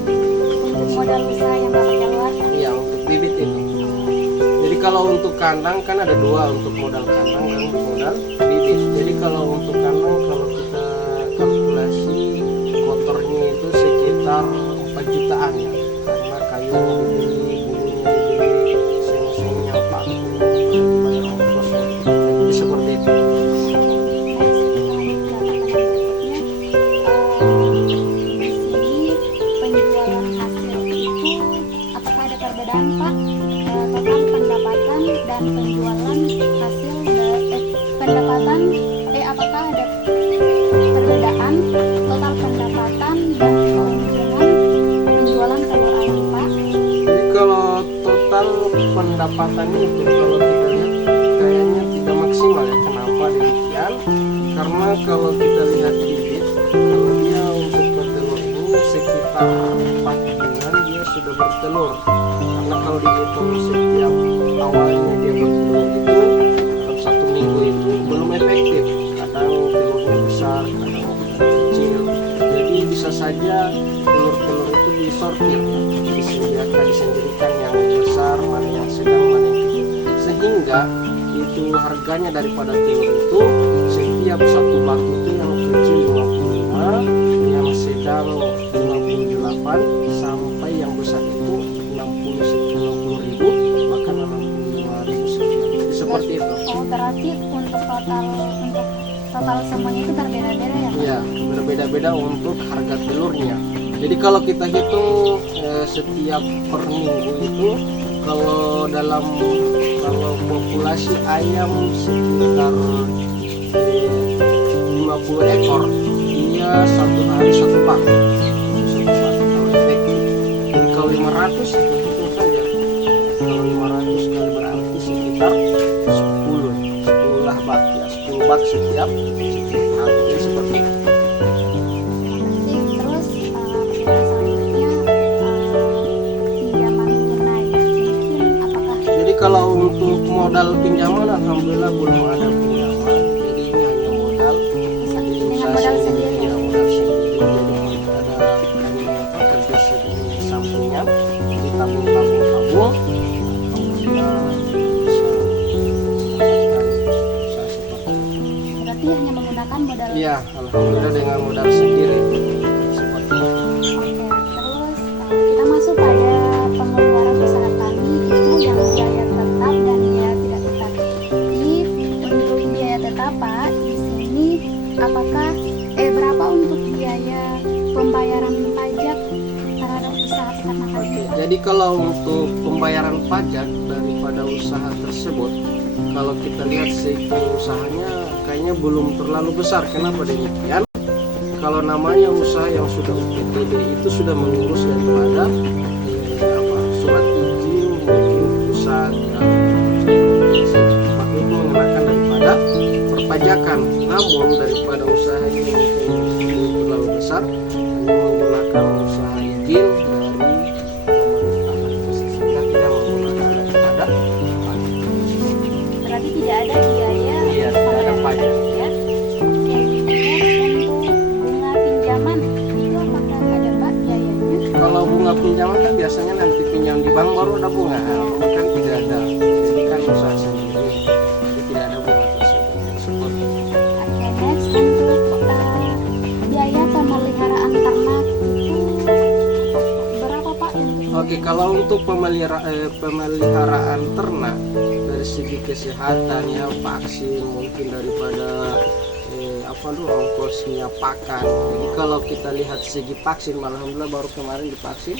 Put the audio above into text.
Untuk modal usaha yang Bapak keluarkan? Iya, untuk bibit itu. Jadi kalau untuk kandang kan ada dua, untuk modal kandang dan modal bibit. Jadi kalau untuk kandang, kalau kita kalkulasi kotornya itu sekitar 4 jutaan ya, karena kayunya dibeli, bulunya dibeli, seng-sengnya, paku, bayar ongkos, jadi seperti itu. Next, di sini penjualan hasil itu apakah ada perbedaan Pak? Total pendapatan dan penjualan hasil pendapatan apakah ada perbedaan total pendapatan dan keuntungan penjualan telur ayam Pak? Jadi kalau total pendapatannya itu kalau kita lihat kayaknya tidak maksimal ya. Kenapa demikian? Karena kalau kita lihat bibit, kalau dia untuk bertelur ini sekitar 4 bulan dia sudah bertelur. Karena kalau dihitung setiap awalnya dia bertelur itu dalam 1 minggu itu belum efektif. Kadang telurnya besar, kadang kecil. Jadi bisa saja telur-telur itu disortir, disendirikan yang besar, mana yang sedang, mana yang kecil. Sehingga itu harganya daripada telur itu setiap satu batu itu yang kecil 55, yang sedang 58, sampai yang besar itu 60 ribu, bahkan 65 ribu sekian. Jadi seperti itu. Oh, berarti untuk total semuanya itu berbeda-beda ya Pak? Iya, berbeda-beda untuk harga telurnya. Jadi kalau kita hitung setiap per minggu itu, kalau populasi ayam sekitar 50 ekor, dia satu hari satu bak kalau efektif. Jadi kalau 500 itu hitung saja. Kalau 500 kali berarti sekitar 10 bak ya, 10 bak setiap hari. Jadi seperti itu. Terus pertanyaan selanjutnya, pinjaman tunai mungkin apakah Jadi kalau untuk modal pinjaman, alhamdulillah belum ada pinjaman. Jadi ini hanya modal di dengan usaha modal sendiri, sendiri ya ya? modal sendiri. Jadi ada kami kerja sendiri sampingan, jadi tabung. Alhamdulillah bisa mendapatkan usaha seperti itu. Berarti hanya menggunakan modal. Iya, alhamdulillah dengan modal sendiri seperti itu. Oke, terus kita masuk pada pengeluaran usaha tani itu yang biaya tetap dan biaya tidak tetap. Jadi untuk biaya tetap Pak, di sini apakah berapa untuk biaya pembayaran pajak terhadap usaha peternakan Oke, ini Pak? jadi kalau untuk pembayaran pajak daripada usaha tersebut, kalau kita lihat siklus usahanya kayaknya belum terlalu besar. Kenapa demikian? Kalau namanya usaha yang sudah UPTD itu sudah mengurus daripada surat izin mungkin pusat ya, maka itu mengenakan daripada perpajakan. Namun daripada usaha ini mungkin belum terlalu besar, hanya menggunakan usaha izin dari pemerintah sehingga tidak menggunakan daripada pajak. Berarti tidak ada biaya Iya, tidak ada pajak. ya. Oke, next untuk bunga pinjaman itu apakah ada Pak biayanya? Kalau bunga pinjaman kan biasanya nanti pinjam di bank baru ada bunga. Ini kan tidak ada. Jadi kan usaha sendiri, jadi tidak ada bunga tersebut. Seperti itu. Oke, next untuk biaya pemeliharaan ternak itu berapa Pak? Oke, kalau untuk pemeliharaan ternak dari segi kesehatan ya, vaksin, mungkin daripada ongkosnya pakan. Jadi kalau kita lihat segi vaksin, alhamdulillah baru kemarin divaksin